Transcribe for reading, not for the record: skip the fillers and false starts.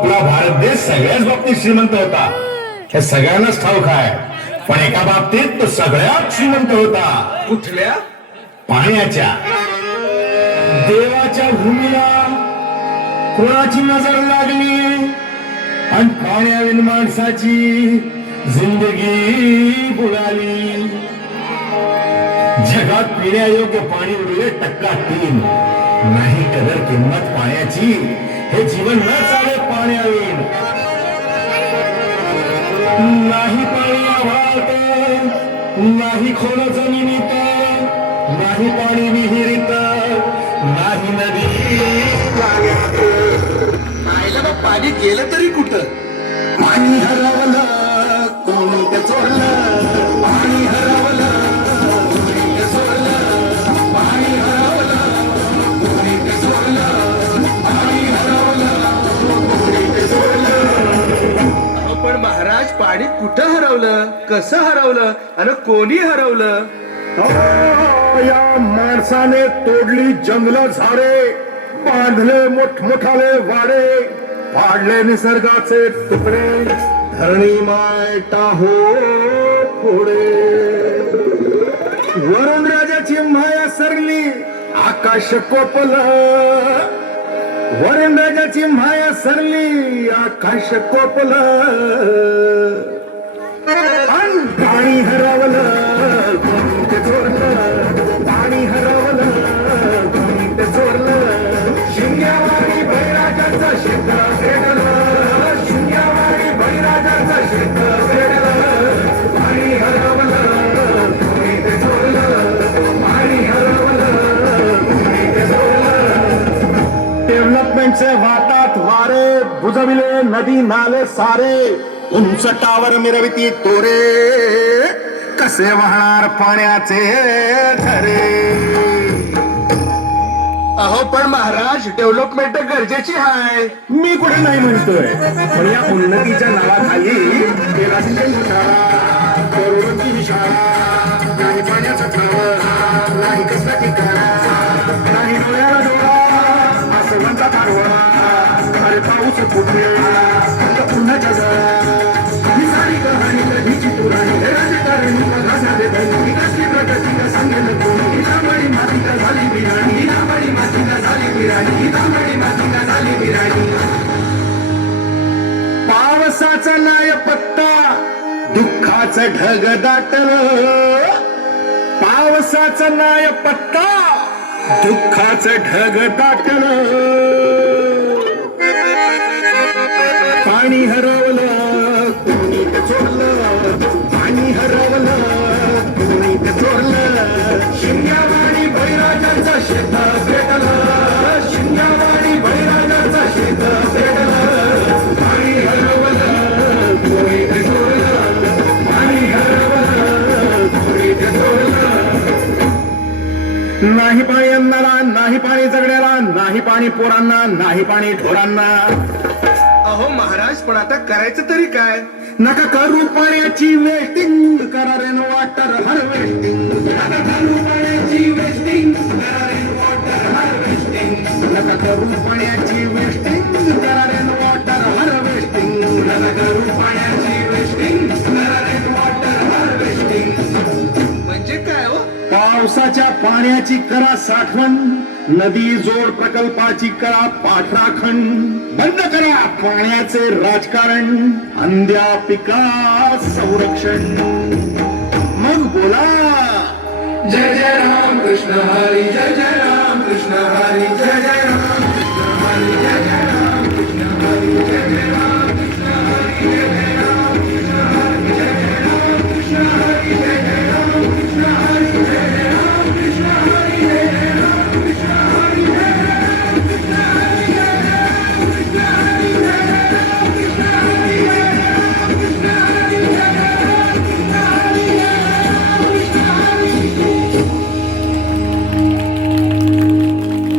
आपला भारत देश सगळ्याच बाबतीत श्रीमंत होता, हे सगळ्यांनाच ठाऊक आहे. पण एका बाबतीत तो सगळ्यात श्रीमंत होता. कुठल्या? पाण्याच्या. देवाच्या भूमीला कोणाची नजर लागली आणि पाण्याविन माणसाची जिंदगी बुडाली. जगात पिण्यायोग्य पाणी उरले 3% नाही कदर किंमत पाण्याची. हे जीवन न चाले पाण्याविन. नाही पाणी आभाळात, नाही खोल जमिनीत, नाही पाणी विहिरीत, नाही नदी नाल्यात. आईला बा पाणी गेलं तरी कुठं? पाणी हरवलं कोणी ते चोरलं. पाणी हरवलं कोणी ते चोरलं. पाणी हरवलं कोणी ते चोरलं. पाणी हरवलं कोणी ते चोरलं. अहो, पण महाराज पाणी कुठं हरवलं, कसं हरवलं आणि कोणी हरवलं? या माणसाने तोडली जंगल झाडे, बांधले मोठमोठाले वाडे, पाडले निसर्गाचे तुकडे, धरणी माय टाहो फोडे. वरुण राजाची माया सरली आकाश कोपलं. वरुण राजाची माया सरली आकाश कोपलं. आणि पाणी हरवलं कोणी ते चोरलं. पाणी हरवलं कोणी ते चोरलं. शिंग्यावाडी बळीराजाचं शेत फेडलं. शिंग्यावाडी बळीराजाचं शेत फेडलं. पाणी हरवलं कोणी ते चोरलं. पाणी हरवलं कोणी ते चोरलं. डेव्हलपमेंटचे वाटात वारे, बुजविले नदी नाले सारे, उंच टावर मिरविती तोरे, कसे वाहणार पाण्याचे झरे. अहो, पण महाराज डेव्हलपमेंट गरजेची आहे. मी कुठे नाही म्हणतोय, पण या उन्नतीच्या नावाखाली केला करोडोंची शाळा, नाही पाण्याचा ठावा, नाही कसला ठिकाणा, नाही डोळ्याला डोळा, असं म्हणता कारवा. अरे पाऊस कुठे पुन्हाच्या जळा, ही सारी कहाणी कधीची पुराणी. राजकारणी घासा दे धनी, कसली प्रगती का सांगेल कोणी. ही तांबडी माती का झाली बिराणी, ही तांबडी माती का झाली बिराणी, ही तांबडी माती का झाली बिराणी. पावसाचा नाय पत्ता, दुःखाचं ढग दाटलं. पावसाचा नाय पत्ता, दुःखाचं ढग दाटलं. पाणी हरवलं कोणी ते चोरलं. पाणी हरवलं कोणी ते चोरलं. शिंग्यावाडी बळीराजाचं शेत फेडलं. शिंग्यावाडी बळीराजाचं शेत फेडलं. पाणी हरवलं कोणी ते चोरलं. पाणी हरवलं कोणी ते चोरलं. नाही पाणी अन्नाला, नाही पाणी जगण्याला, नाही पाणी पोरांना, नाही पाणी ढोरांना. अहो महाराज, पण आता करायचं तरी काय? नका करू पाण्याची वेस्टिंग, करा रेन वॉटर हार्वेस्टिंग. नका करू पाण्याची वेस्टिंग, करा रेन वॉटर हार्वेस्टिंग. नका करू पाण्याची वेस्टिंग, करा रेन वॉटर हार्वेस्टिंग. नका करू पाण्याची वेस्टिंग, करा रेन वॉटर हार्वेस्टिंग. म्हणजे काय हो? पावसाच्या पाण्याची करा साठवण, नदी जोड प्रकल्पाची करा पाठराखण. बंद करा पाण्याचे राजकारण, अंध्या पिका संरक्षण. मग बोला जय जय राम कृष्ण हरी, जय जय